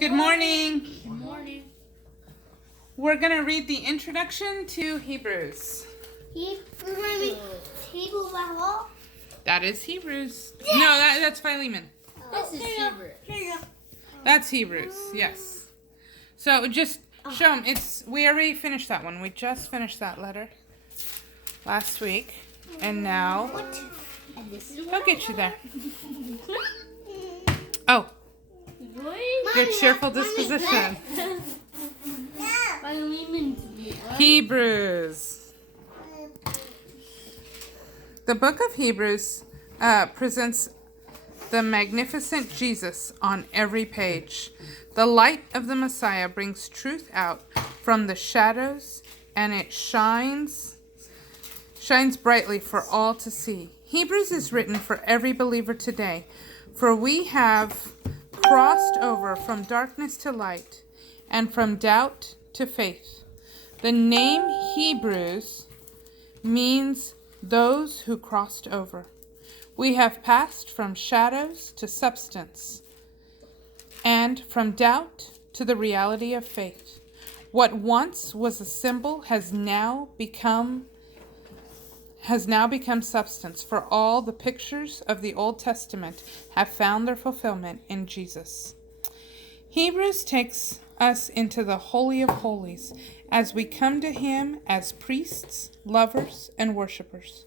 Good morning. Good morning. We're going to read the introduction to Hebrews. That is Hebrews. No, that's Philemon. This is Hebrew. That's Hebrews, yes. So just show them. We already finished that one. We just finished that letter last week. And now, I'll get you there. Oh, good cheerful disposition. Hebrews. The book of Hebrews presents the magnificent Jesus on every page. The light of the Messiah brings truth out from the shadows, and it shines brightly for all to see. Hebrews is written for every believer today, for we have crossed over from darkness to light and from doubt to faith. The name Hebrews means those who crossed over. We have passed from shadows to substance and from doubt to the reality of faith. What once was a symbol has now become substance, for all the pictures of the Old Testament have found their fulfillment in Jesus. Hebrews takes us into the Holy of Holies as we come to Him as priests, lovers, and worshipers.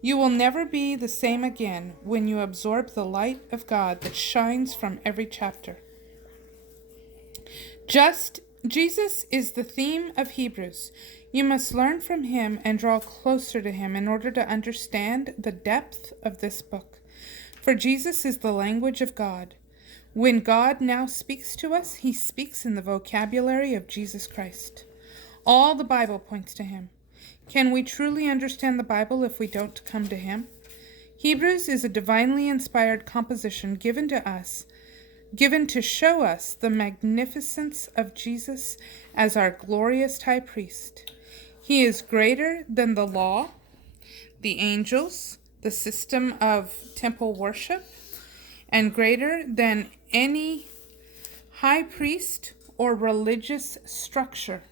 You will never be the same again when you absorb the light of God that shines from every chapter. Jesus is the theme of Hebrews. You must learn from Him and draw closer to Him in order to understand the depth of this book. For Jesus is the language of God. When God now speaks to us, He speaks in the vocabulary of Jesus Christ. All the Bible points to Him. Can we truly understand the Bible if we don't come to Him? Hebrews is a divinely inspired composition given to show us the magnificence of Jesus as our glorious high priest. He is greater than the law, the angels, the system of temple worship, and greater than any high priest or religious structure.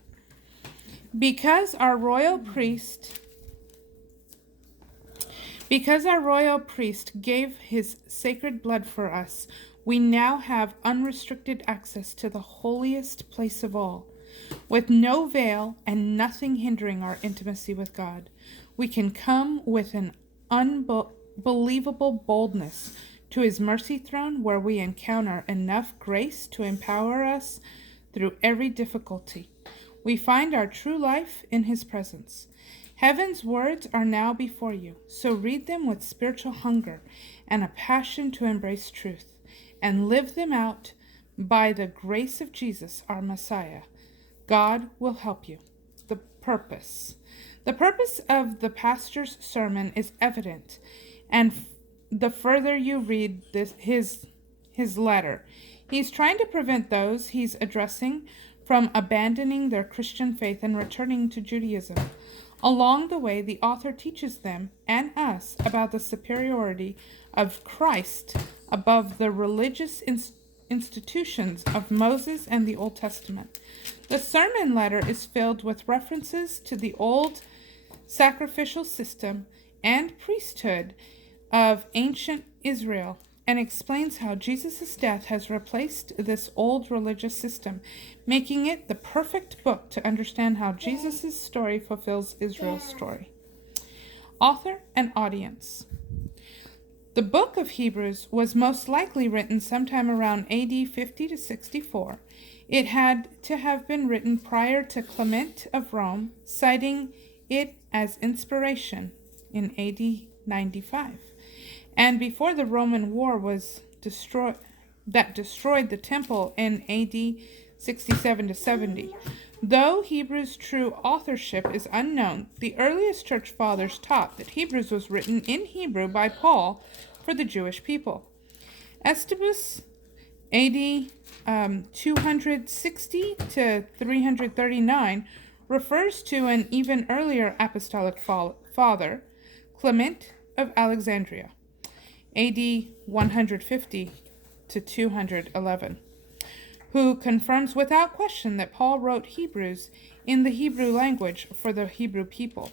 Because our royal priest gave his sacred blood for us, we now have unrestricted access to the holiest place of all. With no veil and nothing hindering our intimacy with God, we can come with an unbelievable boldness to His mercy throne, where we encounter enough grace to empower us through every difficulty. We find our true life in His presence. Heaven's words are now before you, so read them with spiritual hunger and a passion to embrace truth, and live them out by the grace of Jesus, our Messiah. God will help you. The purpose of the pastor's sermon is evident, and the further you read his letter, he's trying to prevent those he's addressing from abandoning their Christian faith and returning to Judaism. Along the way, the author teaches them and us about the superiority of Christ above the religious institutions of Moses and the Old Testament. The sermon letter is filled with references to the old sacrificial system and priesthood of ancient Israel, and explains how Jesus' death has replaced this old religious system, making it the perfect book to understand how Jesus' story fulfills Israel's story. Author and audience. The book of Hebrews was most likely written sometime around AD 50 to 64. It had to have been written prior to Clement of Rome, citing it as inspiration in AD 95. And before the Roman war destroyed the temple in AD 67 to 70. Though Hebrews' true authorship is unknown, the earliest church fathers taught that Hebrews was written in Hebrew by Paul for the Jewish people. Eusebius, AD 260 to 339, refers to an even earlier apostolic father, Clement of Alexandria, AD 150 to 211, who confirms without question that Paul wrote Hebrews in the Hebrew language for the Hebrew people.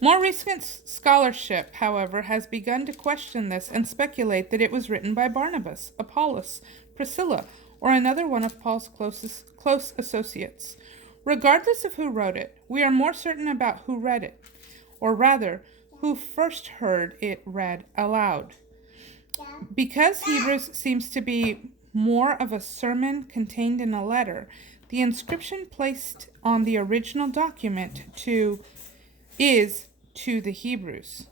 More recent scholarship, however, has begun to question this and speculate that it was written by Barnabas, Apollos, Priscilla, or another one of Paul's close associates. Regardless of who wrote it, we are more certain about who read it, or rather, who first heard it read aloud. Because Hebrews seems to be more of a sermon contained in a letter, the inscription placed on the original document is to the Hebrews,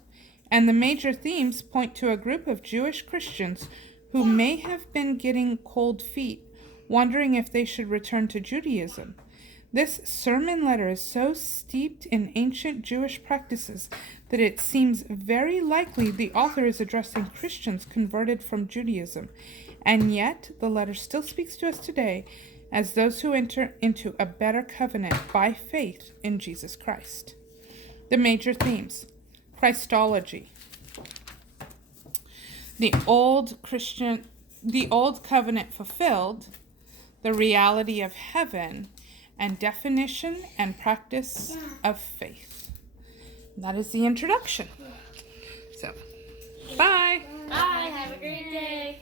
and the major themes point to a group of Jewish Christians who may have been getting cold feet, wondering if they should return to Judaism. This sermon letter is so steeped in ancient Jewish practices that it seems very likely the author is addressing Christians converted from Judaism, and yet the letter still speaks to us today as those who enter into a better covenant by faith in Jesus Christ. The major themes: Christology. The old covenant fulfilled, the reality of heaven, and definition and practice of faith. That is the introduction. So, bye. Bye. Have a great day.